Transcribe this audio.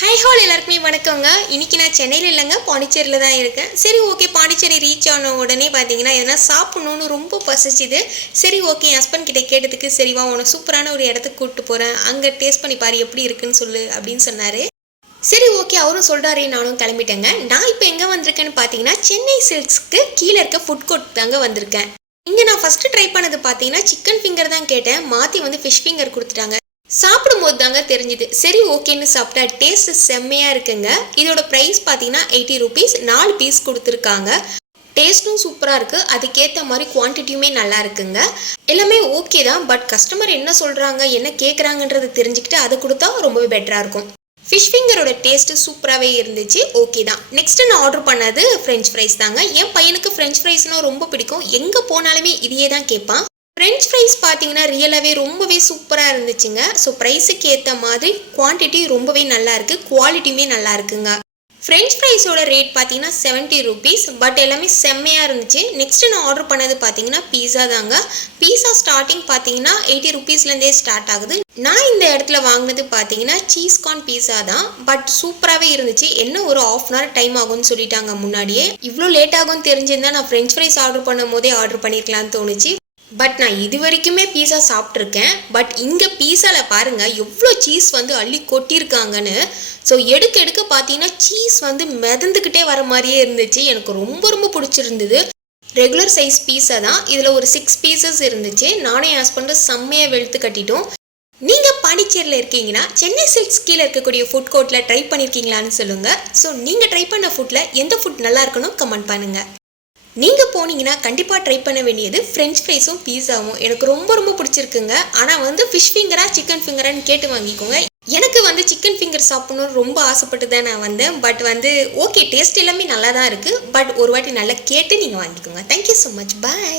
High hall எல்லாருக்குமே வணக்கங்க. இன்னைக்கு நான் சென்னையில் இல்லைங்க பாண்டிச்சேரியில் தான் இருக்கேன். சரி ஓகே பாண்டிச்சேரி ரீச் ஆன உடனே பார்த்தீங்கன்னா எதனா சாப்பிட்ணுன்னு ரொம்ப பசிச்சுது. சரி ஓகே என் ஹஸ்பண்ட் கிட்டே கேட்டதுக்கு சரிவா உனக்கு சூப்பரான ஒரு இடத்துக்கு கூப்பிட்டு போகிறேன் அங்கே டேஸ்ட் பண்ணி பாரு எப்படி இருக்குன்னு சொல்லு அப்படின்னு சொன்னார். சரி ஓகே அவரும் சொல்கிறாரே நானும் கிளம்பிட்டேங்க. நான் இப்போ எங்கே வந்திருக்கேன்னு பார்த்தீங்கன்னா சென்னை சில்க்ஸ்க்கு கீழே இருக்க ஃபுட் கோர்ட் தாங்க வந்திருக்கேன். இங்கே நான் ஃபஸ்ட்டு ட்ரை பண்ணது பார்த்தீங்கன்னா சிக்கன் ஃபிங்கர் தான் கேட்டேன். மாற்றி வந்து ஃபிஷ் ஃபிங்கர் கொடுத்துட்டாங்க. சாப்பிடும்போது தாங்க தெரிஞ்சுது. சரி ஓகேன்னு சாப்பிட்டா டேஸ்ட் செம்மையாக இருக்குங்க. இதோட ப்ரைஸ் பார்த்தீங்கன்னா எயிட்டி ருபீஸ் நாலு பீஸ் கொடுத்துருக்காங்க. டேஸ்ட்டும் சூப்பராக இருக்குது அதுக்கேற்ற மாதிரி குவான்டிட்டியுமே நல்லா இருக்குங்க. எல்லாமே ஓகே தான். பட் கஸ்டமர் என்ன சொல்கிறாங்க என்ன கேட்குறாங்கன்றது தெரிஞ்சுக்கிட்டு அதை கொடுத்தா ரொம்பவே பெட்டராக இருக்கும். ஃபிஷ் ஃபிங்கரோட டேஸ்ட்டு சூப்பராகவே இருந்துச்சு. ஓகே தான். நெக்ஸ்ட்டு நான் ஆர்டர் பண்ணது ஃப்ரெஞ்ச் ஃப்ரைஸ் தாங்க. என் பையனுக்கு ஃப்ரெஞ்ச் ஃப்ரைஸ்னால் ரொம்ப பிடிக்கும். எங்கே போனாலுமே இதையே தான் கேட்பான். ஃப்ரெஞ்ச் ஃப்ரைஸ் பார்த்தீங்கன்னா ரியலாகவே ரொம்பவே சூப்பராக இருந்துச்சுங்க. ஸோ ப்ரைஸுக்கு ஏற்ற மாதிரி குவான்டிட்டி ரொம்பவே நல்லா இருக்குது குவாலிட்டியுமே நல்லா இருக்குங்க. ஃப்ரெஞ்ச் ஃப்ரைஸோட ரேட் பார்த்தீங்கன்னா செவன்ட்டி ருபீஸ் பட் எல்லாமே செம்மையாக இருந்துச்சு. நெக்ஸ்ட்டு நான் ஆர்டர் பண்ணது பார்த்தீங்கன்னா பீஸா தாங்க. பீஸா ஸ்டார்டிங் பார்த்தீங்கன்னா எயிட்டி ருபீஸ்லேருந்தே ஸ்டார்ட் ஆகுது. நான் இந்த இடத்துல வாங்கினது பார்த்தீங்கன்னா சீஸ் கார்ன் பீஸா தான். பட் சூப்பராகவே இருந்துச்சு. என்ன ஒரு ஆஃப் அன் ஹவர் டைம் ஆகும்னு சொல்லிட்டாங்க முன்னாடியே. இவ்வளோ லேட் ஆகும்னு தெரிஞ்சிருந்தா நான் ஃப்ரெஞ்ச் ஃப்ரைஸ் ஆர்டர் பண்ணும் போதே ஆர்டர் பண்ணியிருக்கலாம்னு தோணுச்சு. பட் நான் இது வரைக்குமே பீஸா சாப்பிட்ருக்கேன் பட் இங்கே பீஸாவில் பாருங்கள் எவ்வளோ சீஸ் வந்து அள்ளி கொட்டியிருக்காங்கன்னு. ஸோ எடுக்க எடுக்க பார்த்தீங்கன்னா சீஸ் வந்து மிதந்துக்கிட்டே வர மாதிரியே இருந்துச்சு. எனக்கு ரொம்ப ரொம்ப பிடிச்சிருந்தது. ரெகுலர் சைஸ் பீஸா தான். இதில் ஒரு சிக்ஸ் பீசஸ் இருந்துச்சு. நானே என் ஹஸ்பண்டும் செம்மையாக வெளுத்து கட்டிட்டோம். நீங்கள் பாண்டிச்சேரியில் இருக்கீங்கன்னா சென்னை சில்க்ஸ் கீழே இருக்கக்கூடிய ஃபுட் கோர்ட்டில் ட்ரை பண்ணியிருக்கீங்களான்னு சொல்லுங்கள் ஸோ நீங்கள் ட்ரை பண்ண ஃபுட்டில் எந்த ஃபுட் நல்லா இருக்கணும்? கமெண்ட் பண்ணுங்கள் நீங்கள் போனீங்கன்னா கண்டிப்பாக ட்ரை பண்ண வேண்டியது ஃப்ரெஞ்ச் ஃப்ரைஸும் பீஸாவும் எனக்கு ரொம்ப ரொம்ப பிடிச்சிருக்குங்க. ஆனால் வந்து ஃபிஷ் ஃபிங்கரா சிக்கன் ஃபிங்கரான்னு கேட்டு வாங்கிக்கோங்க. எனக்கு வந்து சிக்கன் ஃபிங்கர் சாப்பிடணும்னு ரொம்ப ஆசைப்பட்டு தான் நான் வந்தேன். பட் வந்து ஓகே டேஸ்ட் எல்லாமே நல்லா தான் இருக்குது பட் ஒரு வாட்டி நல்லா கேட்டு நீங்கள் வாங்கிக்கோங்க. Thank you so much bye